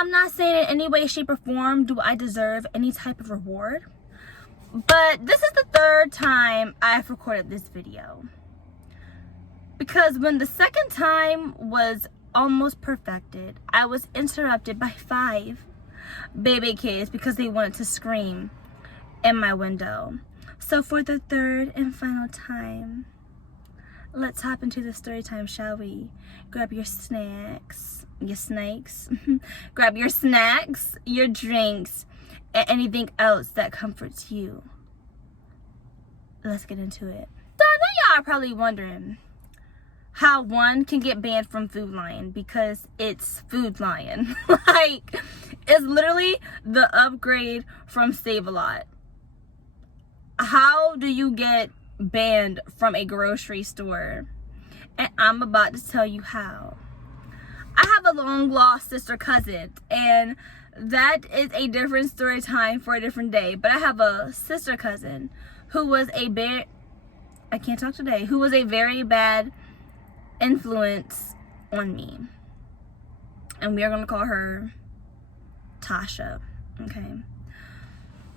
I'm not saying in any way, shape, or form do I deserve any type of reward, but this is the third time I've recorded this video. Because when the second time was almost perfected, I was interrupted by 5 baby kids because they wanted to scream in my window. So for the third and final time, let's hop into the story time, shall we? Grab your snacks, your snakes, grab your snacks, your drinks, and anything else that comforts you. Let's get into it. So I know y'all are probably wondering how one can get banned from Food Lion, because it's Food Lion. Like, it's literally the upgrade from Save-A-Lot. How do you get banned from a grocery store? And I'm about to tell you how. I have a long lost sister cousin, and that is a different story time for a different day. But I have a sister cousin who was a who was a very bad influence on me, and we are going to call her Tasha. Okay,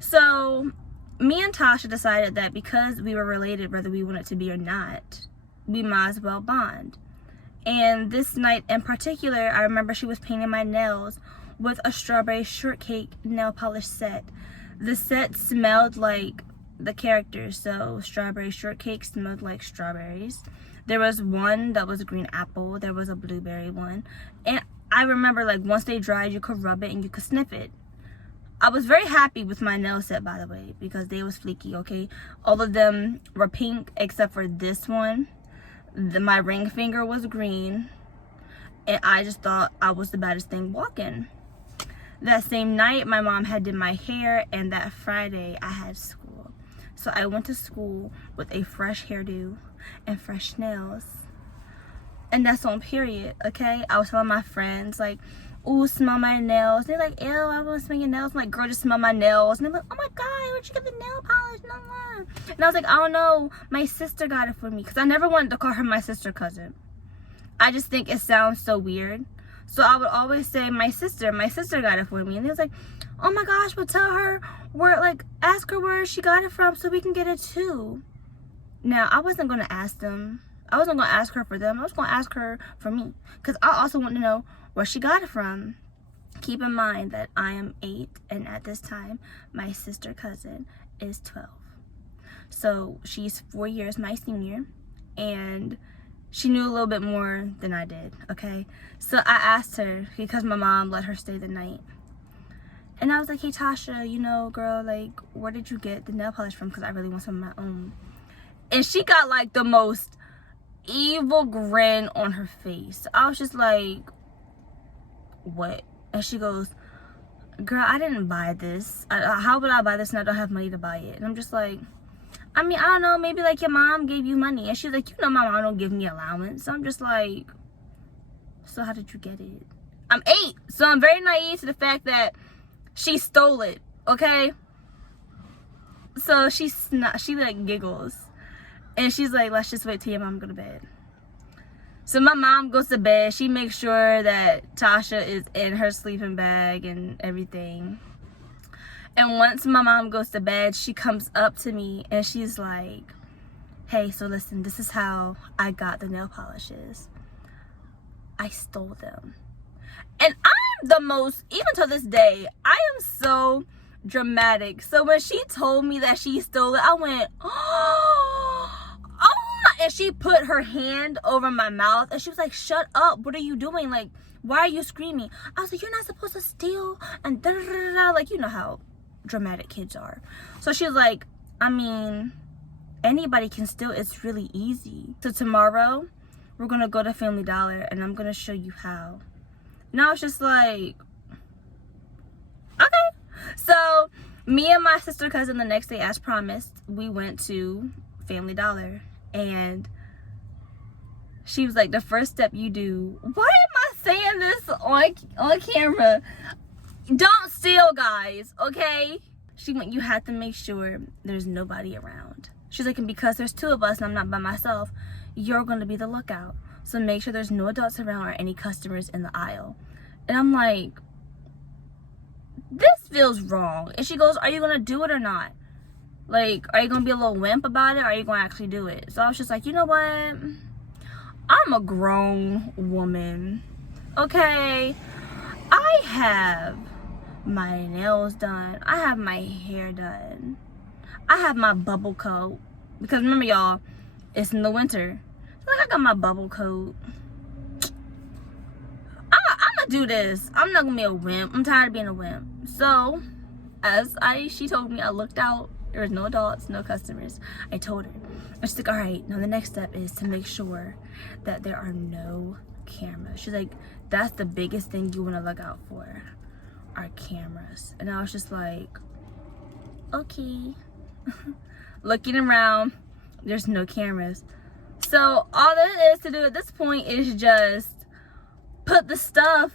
so me and Tasha decided that because we were related, whether we wanted to be or not, we might as well bond. And this night in particular, I remember she was painting my nails with a strawberry shortcake nail polish set. The set smelled like the characters, so strawberry shortcake smelled like strawberries. There was one that was a green apple, there was a blueberry one, and I remember, like, once they dried, you could rub it and you could sniff it. I was very happy with my nail set, by the way, because they was fleeky, okay? All of them were pink except for this one. My ring finger was green, and I just thought I was the baddest thing walking. That same night, my mom had did my hair, and that Friday I had school. So I went to school with a fresh hairdo and fresh nails. And that's on period, okay? I was telling my friends, like, ooh, smell my nails. They're like, ew, I want to smell your nails. I'm like, girl, just smell my nails. And they're like, oh my God, where'd you get the nail polish? No, no. And I was like, I don't know. My sister got it for me. Because I never wanted to call her my sister cousin. I just think it sounds so weird. So I would always say, my sister got it for me. And they was like, oh my gosh, well, tell her where, like, ask her where she got it from so we can get it too. Now, I wasn't going to ask them. I wasn't going to ask her for them. I was going to ask her for me. Because I also want to know where she got it from. Keep in mind that I am 8, and at this time, my sister cousin is 12. So she's 4 years my senior, and she knew a little bit more than I did, okay? So I asked her, because my mom let her stay the night. And I was like, hey, Tasha, you know, girl, like, where did you get the nail polish from? Because I really want some of my own. And she got, like, the most evil grin on her face. I was just like, what? And she goes, girl, I didn't buy this. How would I buy this and I don't have money to buy it? And I'm just like, I mean, I don't know, maybe like your mom gave you money. And she was like, you know, my mom don't give me allowance. So I'm just like, so how did you get it? I'm 8, so I'm very naive to the fact that she stole it, okay? So she like giggles, and she's like, let's just wait till your mom go to bed. So my mom goes to bed. She makes sure that Tasha is in her sleeping bag and everything. And once my mom goes to bed, she comes up to me and she's like, hey, so listen, this is how I got the nail polishes. I stole them. And I'm the most, even to this day, I am so dramatic. So when she told me that she stole it, I went, oh my, and she put her hand over my mouth and she was like, shut up, what are you doing? Like, why are you screaming? I was like, you're not supposed to steal, and da da da da, like, you know how dramatic kids are. So she was like, I mean, anybody can steal, it's really easy. So tomorrow we're gonna go to Family Dollar and I'm gonna show you how. And I was just like, okay. So me and my sister cousin, the next day, as promised, we went to Family Dollar, and she was like, the first step you do, why am I saying this on camera? Don't steal, guys, okay? She went, you have to make sure there's nobody around. She's like, and because there's 2 of us and I'm not by myself, you're going to be the lookout. So make sure there's no adults around or any customers in the aisle. And I'm like, this feels wrong. And she goes, are you gonna do it or not? Like, are you gonna be a little wimp about it, or are you gonna actually do it? So I was just like, you know what, I'm a grown woman, okay? I have my nails done, I have my hair done, I have my bubble coat, because remember y'all, it's in the winter, so like I got my bubble coat. I'm gonna do this. I'm not gonna be a wimp. I'm tired of being a wimp. So she told me, I looked out, there was no adults, no customers. I told her, and she's like, all right, now the next step is to make sure that there are no cameras. She's like, that's the biggest thing you want to look out for, are cameras. And I was just like, okay. Looking around, there's no cameras. So all there is to do at this point is just put the stuff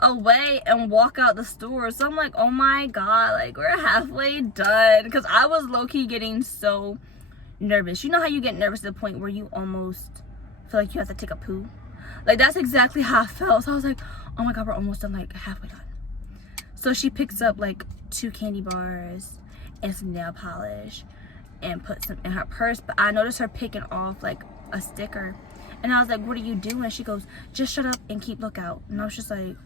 away and walk out the store. So I'm like, oh my god, like we're halfway done, because I was low-key getting so nervous. You know how you get nervous to the point where you almost feel like you have to take a poo? Like, that's exactly how I felt. So I was like, oh my god, we're almost done, like halfway done. So she picks up like 2 candy bars and some nail polish and puts them in her purse, but I noticed her picking off like a sticker, and I was like, what are you doing? She goes, just shut up and keep lookout. And I was just like,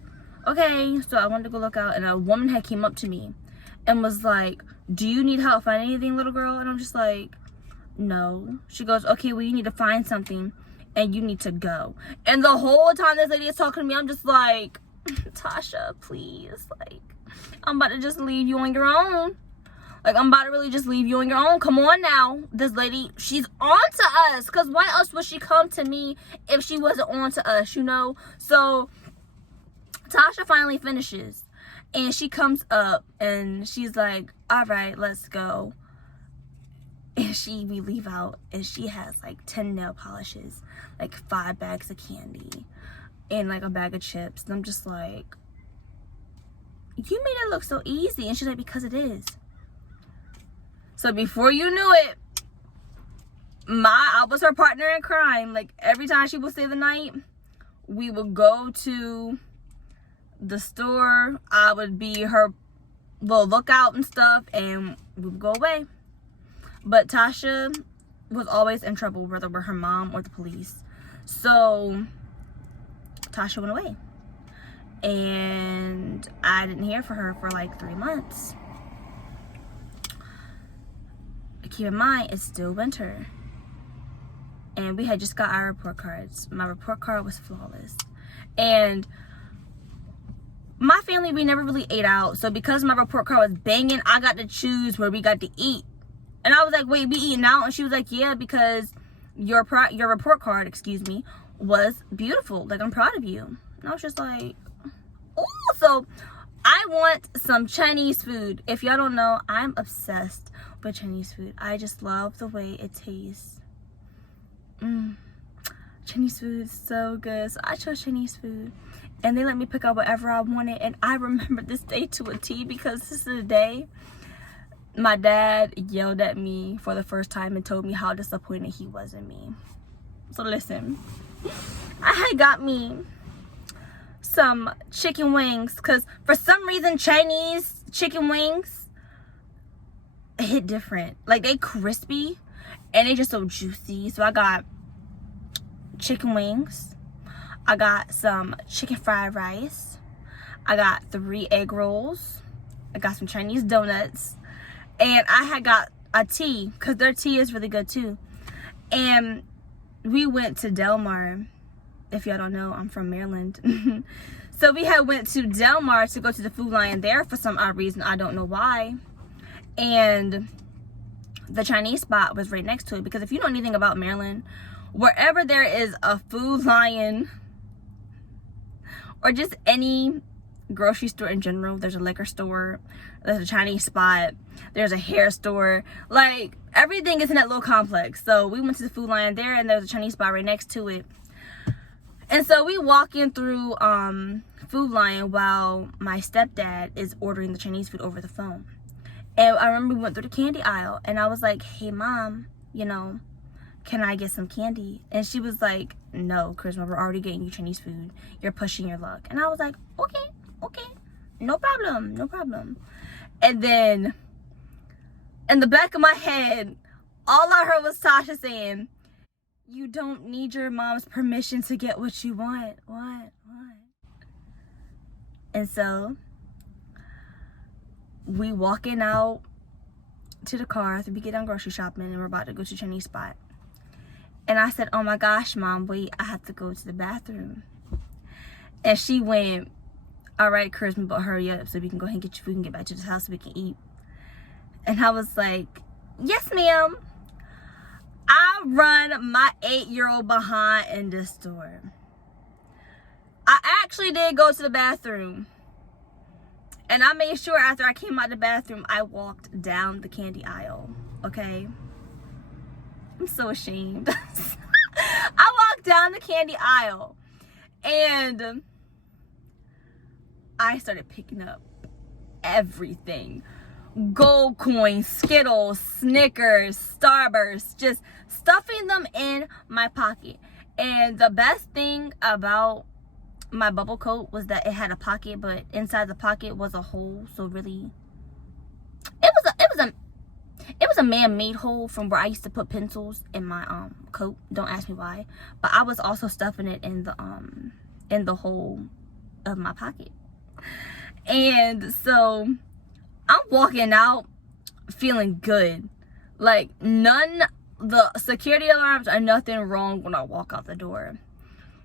okay. So I wanted to go look out, and a woman had came up to me and was like, do you need help finding anything, little girl? And I'm just like, no. She goes, okay, well, you need to find something and you need to go. And the whole time this lady is talking to me, I'm just like, Tasha, please, like, I'm about to just leave you on your own. Like, I'm about to really just leave you on your own. Come on now. This lady, she's on to us, because why else would she come to me if she wasn't on to us, you know? So Tasha finally finishes, and she comes up and she's like, all right, let's go. And we leave out, and she has like 10 nail polishes, like 5 bags of candy, and like a bag of chips. And I'm just like, you made it look so easy. And she's like, because it is. So before you knew it, I was her partner in crime. Like, every time she would stay the night, we would go to the store. I would be her little lookout and stuff, and we would go away. But Tasha was always in trouble, whether with her mom or the police. So Tasha went away, and I didn't hear from her for like 3 months. Keep in mind, it's still winter, and we had just got our report cards. My report card was flawless, and my family, we never really ate out. So because my report card was banging, I got to choose where we got to eat. And I was like, wait, we eating out? And she was like, yeah, because your report card, excuse me, was beautiful. Like, I'm proud of you. And I was just like, oh. So I want some Chinese food. If y'all don't know, I'm obsessed with Chinese food. I just love the way it tastes. Chinese food is so good. So I chose Chinese food, and they let me pick out whatever I wanted. And I remember this day to a T, because this is the day my dad yelled at me for the first time and told me how disappointed he was in me. So listen, I had got me some chicken wings, because for some reason Chinese chicken wings hit different. Like, they crispy and they just so juicy. So I got chicken wings, I got some chicken fried rice, I got 3 egg rolls, I got some Chinese donuts, and I had got a tea, because their tea is really good too. And we went to Del Mar. If y'all don't know, I'm from Maryland. So we had went to Del Mar to go to the Food Lion there for some odd reason. I don't know why. And the Chinese spot was right next to it, because if you know anything about Maryland, wherever there is a Food Lion or just any grocery store in general, there's a liquor store, there's a Chinese spot, there's a hair store, like everything is in that little complex. So we went to the Food Lion there, and there's a Chinese spot right next to it. And so we walking through Food Lion while my stepdad is ordering the Chinese food over the phone. And I remember we went through the candy aisle, and I was like, hey mom, you know, can I get some candy? And she was like, no, Charisma, we're already getting you Chinese food. You're pushing your luck. And I was like, okay. no problem, no problem. And then in the back of my head, all I heard was Tasha saying, you don't need your mom's permission to get what you want. What? And so we walking out to the car after we get done grocery shopping, and we're about to go to Chinese spot. And I said, oh my gosh, Mom, wait, I have to go to the bathroom. And she went, all right, Charisma, but hurry up so we can go ahead and get your food and get back to this house so we can eat. And I was like, yes, ma'am. I run my 8-year-old behind in this store. I actually did go to the bathroom. And I made sure after I came out the bathroom, I walked down the candy aisle. Okay? I'm so ashamed. I walked down the candy aisle. And I started picking up everything. Gold coins, Skittles, Snickers, Starburst, just stuffing them in my pocket. And the best thing about my bubble coat was that it had a pocket, but inside the pocket was a hole. So really, it was a man-made hole from where I used to put pencils in my coat. Don't ask me why, but I was also stuffing it in the hole of my pocket. And so I'm walking out feeling good. Like the security alarms are nothing wrong when I walk out the door.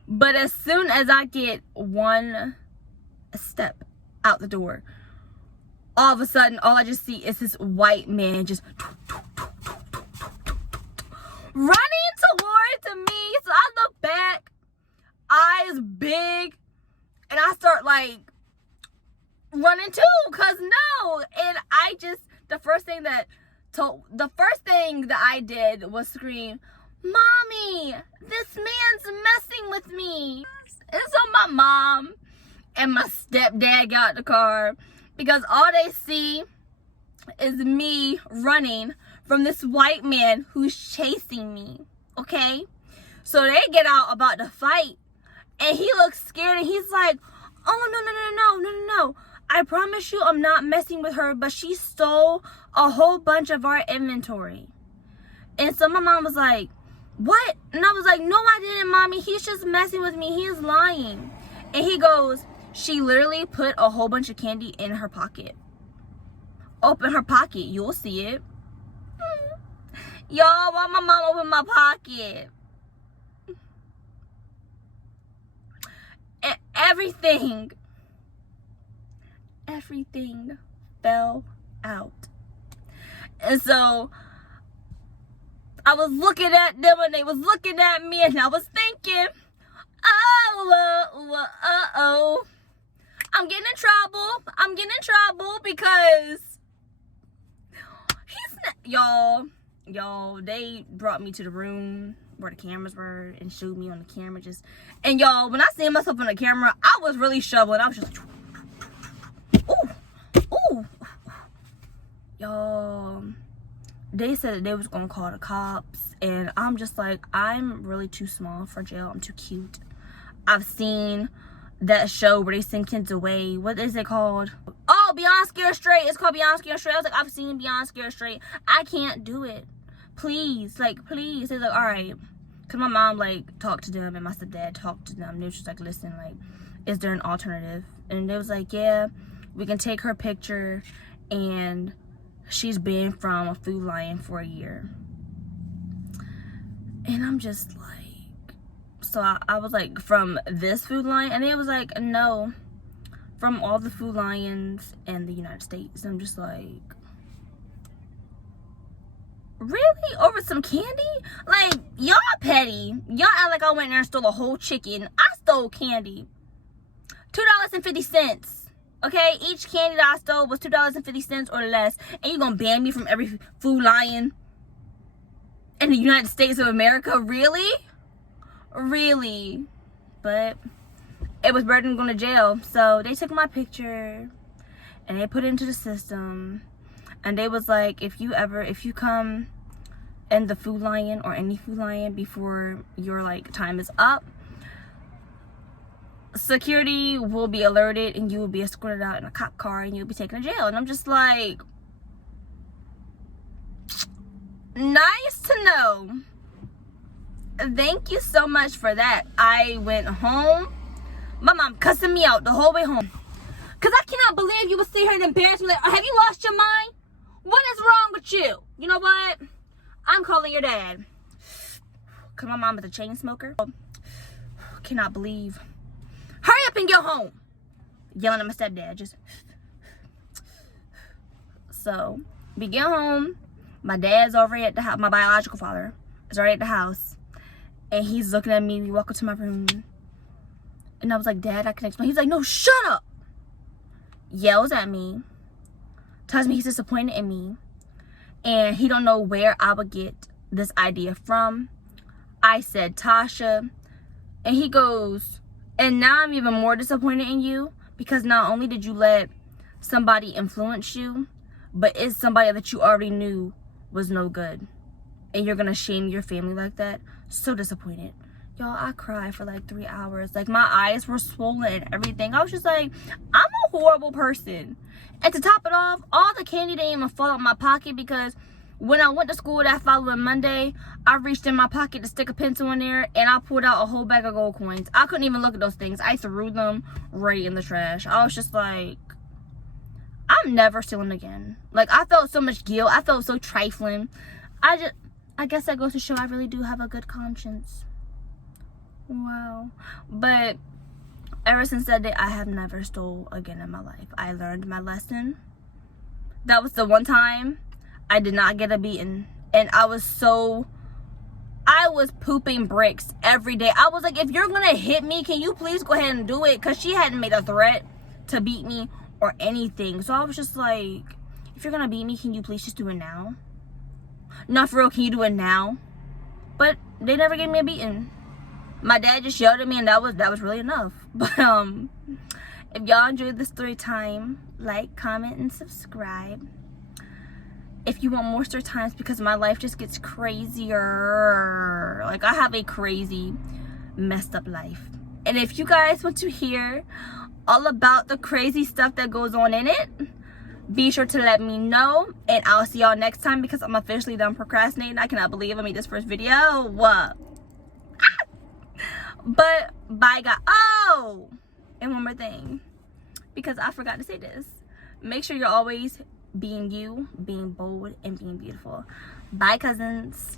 But as soon as I get one step out the door, all of a sudden, all I just see is this white man just running towards me. So I look back, eyes big, and I start like running too, cause no. And I just, the first thing that I did was scream, Mommy, this man's messing with me. And so my mom and my stepdad got out the car, because all they see is me running from this white man who's chasing me. Okay? So they get out about to fight, and he looks scared, and he's like, oh, no. I promise you I'm not messing with her, but she stole a whole bunch of our inventory. And so my mom was like, what? And I was like, no, I didn't, Mommy. He's just messing with me. He is lying. And he goes, she literally put a whole bunch of candy in her pocket. Open her pocket. You'll see it. Y'all, why my mom open my pocket? And everything fell out. And so I was looking at them, and they was looking at me, and I was thinking, oh, I'm getting in trouble because y'all, they brought me to the room where the cameras were and showed me on the camera and y'all, when I seen myself on the camera, I was really shoveling. I was just like, ooh. Y'all, they said that they was gonna call the cops, and I'm just like, I'm really too small for jail. I'm too cute. I've seen that show where they send kids away. What is it called? Oh, Beyond Scared Straight. It's called Beyond Scared Straight. I was like, I've seen Beyond Scared Straight. I can't do it. Please. They're like, all right. Because my mom, talked to them, and my stepdad talked to them. They was just like, listen, is there an alternative? And they was like, yeah, we can take her picture, and she's banned from a Food Lion for a year. And I'm just like, so I was like, from this Food Lion? And it was like, no, from all the Food Lions in the United States. And I'm just like, really? Over some candy? Y'all petty. Y'all act like I went there and stole a whole chicken. I stole candy. $2.50. Okay? Each candy that I stole was $2.50 or less. And you gonna ban me from every Food Lion in the United States of America? Really? But it was better than going to jail. So they took my picture and they put it into the system, and they was like, if you come in the Food Lion or any Food Lion before your time is up, security will be alerted and you will be escorted out in a cop car and you'll be taken to jail. And I'm just like, nice to know. Thank you so much for that. I went home. My mom cussing me out the whole way home. Because I cannot believe you would sit here and embarrass me. Like, have you lost your mind? What is wrong with you? You know what? I'm calling your dad. Because my mom is a chain smoker. Cannot believe. Hurry up and get home. Yelling at my stepdad. Just. So, we get home. My dad's already at the house. My biological father is already at the house. And he's looking at me. We walk up to my room. And I was like, Dad, I can explain. He's like, no, shut up. Yells at me. Tells me he's disappointed in me. And he don't know where I would get this idea from. I said, Tasha. And he goes, and now I'm even more disappointed in you. Because not only did you let somebody influence you, but it's somebody that you already knew was no good. And you're going to shame your family like that. So disappointed. Y'all, I cried for like 3 hours. Like, my eyes were swollen and everything. I was just like, I'm a horrible person. And to top it off, all the candy didn't even fall out my pocket because when I went to school that following Monday, I reached in my pocket to stick a pencil in there and I pulled out a whole bag of gold coins. I couldn't even look at those things. I threw them right in the trash. I was just like, I'm never stealing again. Like, I felt so much guilt. I felt so trifling. I guess that goes to show I really do have a good conscience. Wow. But ever since that day, I have never stole again in my life. I learned my lesson. That was the one time I did not get a beating. And I was pooping bricks every day. I was like, if you're going to hit me, can you please go ahead and do it? Because she hadn't made a threat to beat me or anything. So I was just like, if you're going to beat me, can you please just do it now? Not for real, can you do it now? But they never gave me a beating. My dad just yelled at me and that was really enough. But if y'all enjoyed the story time, like, comment, and subscribe. If you want more story times, because my life just gets crazier. Like, I have a crazy, messed up life. And if you guys want to hear all about the crazy stuff that goes on in it, be sure to let me know. And I'll see y'all next time because I'm officially done procrastinating. I cannot believe I made this first video. But bye, guys. Oh, and one more thing, because I forgot to say this. Make sure you're always being you, being bold, and being beautiful. Bye, cousins.